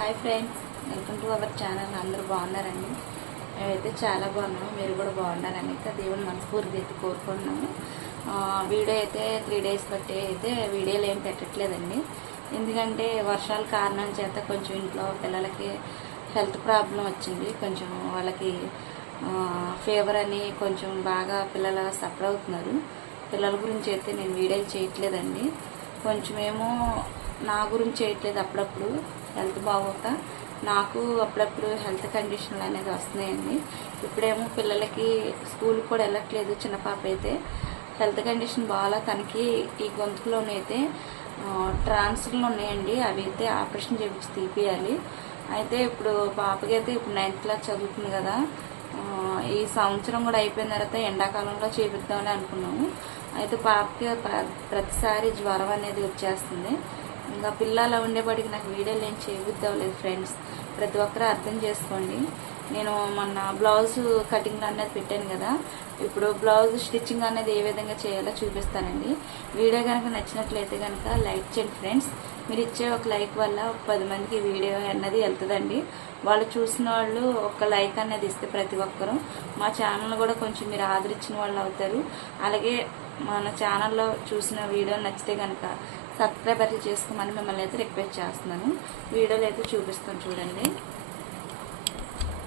Hi friends welcome to our channel. అందరూ బాగున్నారండి? మేమైతే చాలా బాగున్నాము. మీరు కూడా బాగున్నారని అయితే దేవుని మనస్ఫూర్తి అయితే కోరుకుంటున్నాము. వీడియో అయితే త్రీ డేస్ బట్టి అయితే వీడియోలు ఏం పెట్టట్లేదండి. ఎందుకంటే వర్షాల కారణం చేత కొంచెం ఇంట్లో పిల్లలకి హెల్త్ ప్రాబ్లం వచ్చింది. కొంచెం వాళ్ళకి ఫీవర్ అని కొంచెం బాగా పిల్లలు సఫర్ అవుతున్నారు. పిల్లల గురించి అయితే నేను వీడియోలు చేయట్లేదండి. కొంచెమేమో నా గురించి చేయట్లేదు అప్పుడప్పుడు. హెల్త్ బాగోక నాకు అప్పుడప్పుడు హెల్త్ కండిషన్లు అనేది వస్తున్నాయండి. ఇప్పుడేమో పిల్లలకి స్కూల్కి కూడా వెళ్ళట్లేదు చిన్న పాప అయితే. హెల్త్ కండిషన్ బాగా తనకి ఈ గొంతులోనైతే ట్రాన్స్ఫర్లు ఉన్నాయండి. అవి అయితే ఆపరేషన్ చేయించి తీపియాలి. అయితే ఇప్పుడు పాపకి అయితే ఇప్పుడు నైన్త్ క్లాస్ చదువుతుంది కదా. ఈ సంవత్సరం కూడా అయిపోయిన తర్వాత ఎండాకాలంలో చేపిద్దామని అనుకున్నాము. అయితే పాపకి ప్రతిసారి జ్వరం అనేది వచ్చేస్తుంది. ఇంకా పిల్లల ఉండేపాటికి నాకు వీడియోలు ఏం చేయబుద్దవలేదు ఫ్రెండ్స్. ప్రతి ఒక్కరూ అర్థం చేసుకోండి. నేను మొన్న బ్లౌజ్ కటింగ్ అనేది పెట్టాను కదా. ఇప్పుడు బ్లౌజ్ స్టిచ్చింగ్ అనేది ఏ విధంగా చేయాలో చూపిస్తానండి. వీడియో కనుక నచ్చినట్లయితే కనుక లైక్ చేయండి ఫ్రెండ్స్. మీరు ఇచ్చే ఒక లైక్ వల్ల ఒక పది మందికి వీడియో అన్నది వెళ్తుందండి. వాళ్ళు చూసిన వాళ్ళు ఒక లైక్ అనేది ఇస్తే ప్రతి ఒక్కరూ. మా ఛానల్ కూడా కొంచెం మీరు ఆదరించిన వాళ్ళు అవుతారు. అలాగే మన ఛానల్లో చూసిన వీడియో నచ్చితే కనుక సబ్స్క్రైబర్ చేసుకోమని మిమ్మల్ని అయితే రిక్వెస్ట్ చేస్తున్నాను. వీడియోలు అయితే చూపిస్తాను చూడండి.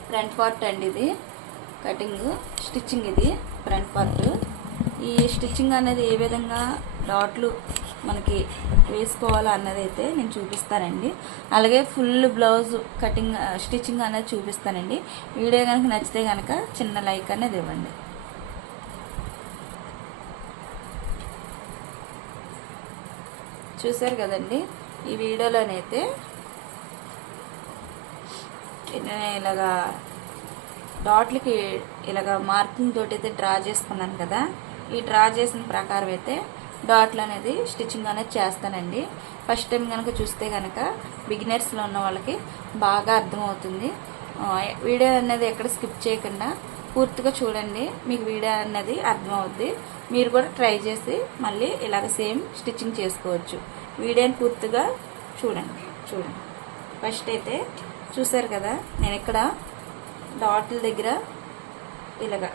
ఫ్రంట్ పార్ట్ అండి ఇది. కటింగ్ స్టిచ్చింగ్ ఇది ఫ్రంట్ పార్ట్. ఈ స్టిచ్చింగ్ అనేది ఏ విధంగా డాట్లు మనకి వేసుకోవాలో అన్నది అయితే నేను చూపిస్తానండి. అలాగే ఫుల్ బ్లౌజ్ కటింగ్ స్టిచ్చింగ్ అనేది చూపిస్తానండి. వీడియో కనుక నచ్చితే కనుక చిన్న లైక్ అనేది ఇవ్వండి. చూశారు కదండి. ఈ వీడియోలోనైతే ఇలాగా డాట్లకి ఇలాగ మార్కింగ్ తోటి అయితే డ్రా చేసుకున్నాను కదా. ఈ డ్రా చేసిన ప్రకారం అయితే డాట్లు అనేది స్టిచ్చింగ్ అనేది చేస్తానండి. ఫస్ట్ టైం కనుక చూస్తే కనుక బిగినర్స్లో ఉన్న వాళ్ళకి బాగా అర్థమవుతుంది. వీడియో అనేది ఎక్కడ స్కిప్ చేయకుండా పూర్తిగా చూడండి. మీకు వీడియో అనేది అర్థమవుద్ది. మీరు కూడా ట్రై చేసి మళ్ళీ ఇలాగ సేమ్ స్టిచ్చింగ్ చేసుకోవచ్చు. వీడియోని పూర్తిగా చూడండి. చూడండి. ఫస్ట్ అయితే చూసారు కదా నేను ఇక్కడ డాట్ల దగ్గర ఇలాగ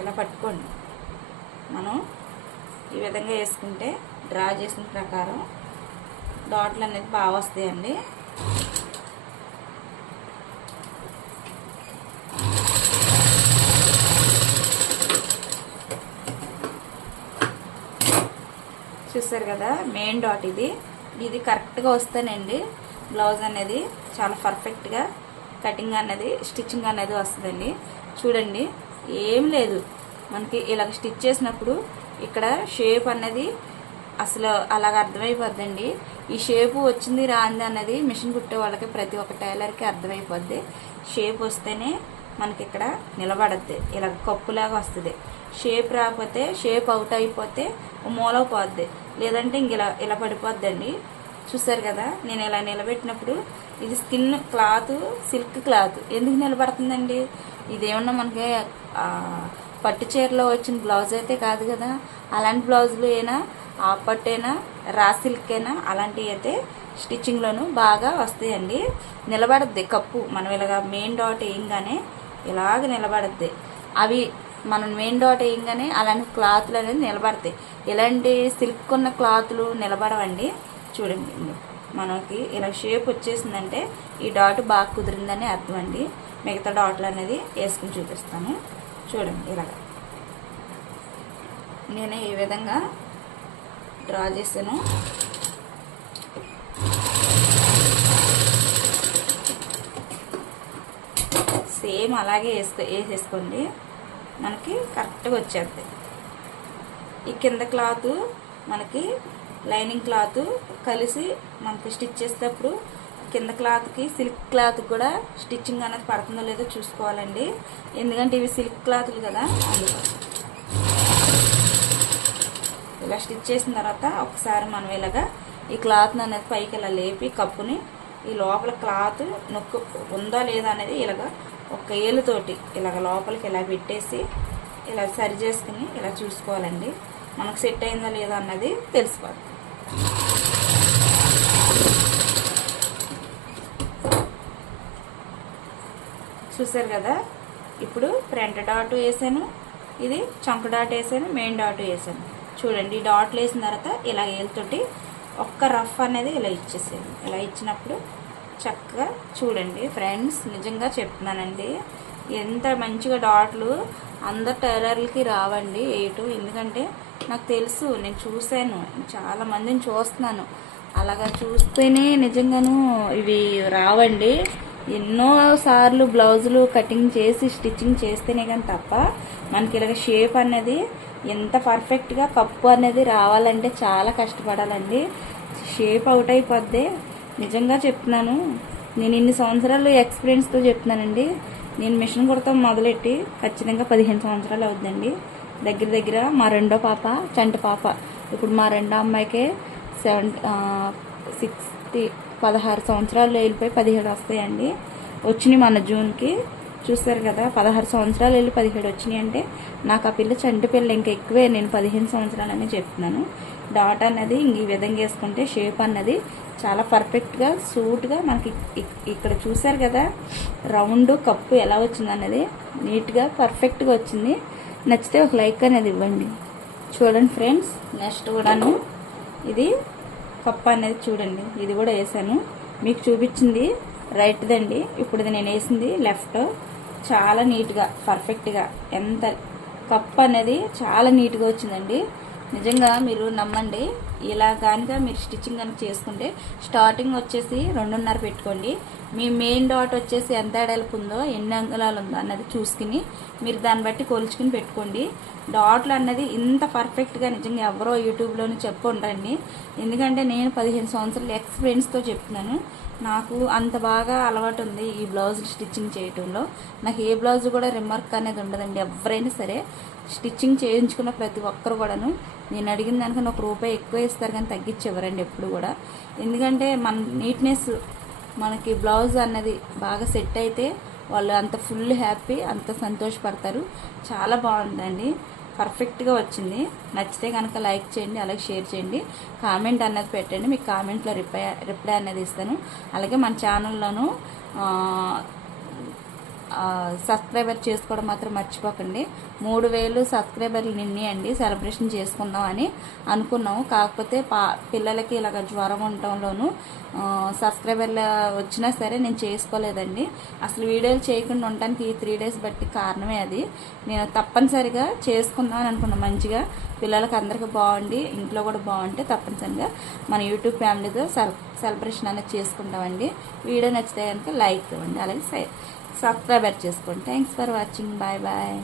ఇలా పట్టుకోండి. మనం ఈ విధంగా వేసుకుంటే డ్రా చేసిన ప్రకారం డాట్లు అనేది బాగా వస్తాయండి. చూసారు కదా మెయిన్ డాట్ ఇది. ఇది కరెక్ట్గా వస్తేనండి బ్లౌజ్ అనేది చాలా పర్ఫెక్ట్గా కటింగ్ అనేది స్టిచ్చింగ్ అనేది వస్తుందండి. చూడండి ఏం లేదు. మనకి ఇలాగ స్టిచ్ చేసినప్పుడు ఇక్కడ షేప్ అనేది అసలు అలాగ అర్థమైపోద్దండి. ఈ షేపు వచ్చింది రాంది అన్నది మిషన్ కుట్టే వాళ్ళకి ప్రతి ఒక్క టైలర్కి అర్థమైపోద్ది. షేప్ వస్తేనే మనకి ఇక్కడ నిలబడద్ది. ఇలా కప్పులాగా వస్తుంది. షేప్ రాకపోతే షేప్ అవుట్ అయిపోతే మూల పోద్ది. లేదంటే ఇంక ఇలా ఇలా పడిపోద్దండి. చూసారు కదా నేను ఇలా నిలబెట్టినప్పుడు ఇది స్కిన్ క్లాత్ సిల్క్ క్లాత్. ఎందుకు నిలబడుతుందండి? ఇదేమన్నా మనకి పట్టు చీరలో వచ్చిన బ్లౌజ్ అయితే కాదు కదా. అలాంటి బ్లౌజులు అయినా ఆ పట్టైనా రా సిల్క్ అయినా అలాంటివి అయితే స్టిచ్చింగ్లోనూ బాగా వస్తాయండి. నిలబడద్ది కప్పు. మనం ఇలాగ మెయిన్ డాట్ వేయంగానే ఇలాగ నిలబడద్ది. అవి మనం మెయిన్ డాట్ వేయంగానే అలాంటి క్లాత్లు అనేది నిలబడతాయి. ఇలాంటి సిల్క్ ఉన్న క్లాత్లు నిలబడవండి. చూడండి మనకి ఇలా షేప్ వచ్చేసిందంటే ఈ డాట్ బాగా కుదిరిందని అర్థం అండి. మిగతా డాట్లు అనేది వేసుకుని చూపిస్తాను. చూడండి ఇలాగ. నేను ఈ విధంగా డ్రా చేశాను. సేమ్ అలాగే వేసుకో వేసేసుకోండి. మనకి కరెక్ట్గా వచ్చేద్ది. ఈ కింద క్లాత్ మనకి లైనింగ్ క్లాత్ కలిసి మనకి స్టిచ్ చేసేటప్పుడు కింద క్లాత్కి సిల్క్ క్లాత్ కూడా స్టిచ్చింగ్ అనేది పడుతుందో లేదో చూసుకోవాలండి. ఎందుకంటే ఇవి సిల్క్ క్లాత్లు కదా. ఇలా స్టిచ్ చేసిన తర్వాత ఒకసారి మనం ఇలాగా ఈ క్లాత్ని అనేది పైకి ఇలా లేపి కప్పుని ఈ లోపల క్లాత్ నొక్కు ఉందా లేదా అనేది ఇలాగా ఒక ఏలుతోటి ఇలాగ లోపలికి ఇలా పెట్టేసి ఇలా సరి చేసుకుని ఇలా చూసుకోవాలండి. మనకు సెట్ అయిందా లేదా అన్నది తెలుసుకోవాలి. చూసారు కదా? ఇప్పుడు ఫ్రంట్ డాట్ వేసాను. ఇది చంక డాట్ వేసాను. మెయిన్ డాట్ వేసాను. చూడండి డాట్లు వేసిన తర్వాత ఇలా ఏలుతోటి ఒక్క రఫ్ అనేది ఇలా ఇచ్చేసాను ఇలా ఇచ్చినప్పుడు చక్కగా చూడండి ఫ్రెండ్స్ నిజంగా చెప్తున్నానండి. ఎంత మంచిగా డాట్లు అందరు టైలర్లకి రావండి వేయటం ఎందుకంటే నాకు తెలుసు నేను చూశాను చాలా మందిని చూస్తున్నాను. అలాగా చూస్తేనే నిజంగాను ఇవి రావండి. ఎన్నో సార్లు బ్లౌజులు కటింగ్ చేసి స్టిచ్చింగ్ చేస్తేనే కానీ తప్ప మనకి ఇలాగ షేప్ అనేది ఎంత పర్ఫెక్ట్గా కప్పు అనేది రావాలంటే చాలా కష్టపడాలండి. షేప్ అవుట్ అయిపోద్ది. నిజంగా చెప్తున్నాను. నేను ఇన్ని సంవత్సరాలు ఎక్స్పీరియన్స్తో చెప్తున్నానండి. నేను మిషన్ కుడతాం మొదలెట్టి ఖచ్చితంగా పదిహేను సంవత్సరాలు అవుతుందండి దగ్గర దగ్గర మా రెండో పాప చంటి పాప. ఇప్పుడు మా రెండో అమ్మాయికే సెవెన్ సిక్స్టీ పదహారు సంవత్సరాలు వెళ్ళిపోయి పదిహేడు వస్తాయండి. వచ్చినాయి మన జూన్కి. చూస్తారు కదా పదహారు సంవత్సరాలు వెళ్ళి పదిహేడు వచ్చినాయి అంటే నాకు ఆ పిల్ల చంటి పిల్ల ఇంకా ఎక్కువే నేను పదిహేను సంవత్సరాలనే చెప్తున్నాను. డాట్ అన్నది ఇంక ఈ విధంగా వేసుకుంటే షేప్ అన్నది చాలా పర్ఫెక్ట్గా సూట్గా మనకి ఇక్కడ చూసారు కదా రౌండ్ కప్పు ఎలా వచ్చింది అన్నది నీట్గా పర్ఫెక్ట్గా వచ్చింది. నచ్చితే ఒక లైక్ అనేది ఇవ్వండి. చూడండి ఫ్రెండ్స్ నెక్స్ట్ కూడాను ఇది కప్పు అనేది చూడండి. ఇది కూడా వేసాను. మీకు చూపించింది రైట్దండి ఇప్పుడు నేను వేసింది లెఫ్ట్ చాలా నీట్గా పర్ఫెక్ట్గా ఎంత కప్ అనేది చాలా నీట్గా వచ్చిందండి. నిజంగా మీరు నమ్మండి. ఇలా కనుక మీరు స్టిచ్చింగ్ కనుక చేసుకుంటే స్టార్టింగ్ వచ్చేసి రెండున్నర పెట్టుకోండి. మీ మెయిన్ డాట్ వచ్చేసి ఎంత ఎడల్పు ఉందో ఎన్ని అంగుళాలు ఉందో అన్నది చూసుకుని మీరు దాన్ని బట్టి కొలుచుకుని పెట్టుకోండి. డాట్లు అన్నది ఇంత పర్ఫెక్ట్గా నిజంగా ఎవరో యూట్యూబ్లోనే చెప్పు ఉండండి ఎందుకంటే నేను పదిహేను సంవత్సరాలు ఎక్స్పీరియన్స్తో చెప్తున్నాను. నాకు అంత బాగా అలవాటు ఉంది ఈ బ్లౌజ్ స్టిచ్చింగ్ చేయటంలో. నాకు ఏ బ్లౌజ్ కూడా రిమార్క్ అనేది ఉండదండి ఎవరైనా సరే. స్టిచ్చింగ్ చేయించుకున్న ప్రతి ఒక్కరు కూడాను. నేను అడిగిన దానికన్నా ఒక రూపాయి ఎక్కువ ఇస్తారు కానీ తగ్గించి ఇవ్వరండి ఎప్పుడు కూడా. ఎందుకంటే మన నీట్నెస్ మనకి బ్లౌజ్ అన్నది బాగా సెట్ అయితే వాళ్ళు అంత ఫుల్ హ్యాపీ అంత సంతోషపడతారు. చాలా బాగుందండి. పర్ఫెక్ట్గా వచ్చింది. నచ్చితే కనుక లైక్ చేయండి అలాగే షేర్ చేయండి. కామెంట్ అన్నది పెట్టండి. మీకు కామెంట్లో రిప్లై రిప్లై అనేది ఇస్తాను. అలాగే మన ఛానల్లోనూ సబ్స్క్రైబర్ చేసుకోవడం మాత్రం మర్చిపోకండి. మూడు వేలు సబ్స్క్రైబర్లు నిన్నాయండి సెలబ్రేషన్ చేసుకుందామని అనుకున్నాము. కాకపోతే పా పిల్లలకి ఇలాగ జ్వరం ఉండటంలోనూ సబ్స్క్రైబర్లు వచ్చినా సరే నేను చేసుకోలేదండి. అసలు వీడియోలు చేయకుండా ఉండటానికి ఈ త్రీ డేస్ బట్టి కారణమే అది. నేను తప్పనిసరిగా చేసుకుందాం అని అనుకున్నాను మంచిగా పిల్లలకి అందరికీ బాగుండి ఇంట్లో కూడా బాగుంటే తప్పనిసరిగా మన యూట్యూబ్ ఫ్యామిలీతో సెల్ సెలబ్రేషన్ అనేది చేసుకుంటామండి. వీడియో నచ్చితే కనుక లైక్ ఇవ్వండి. అలాగే సబ్స్క్రైబర్ చేసుకోండి thanks for watching bye bye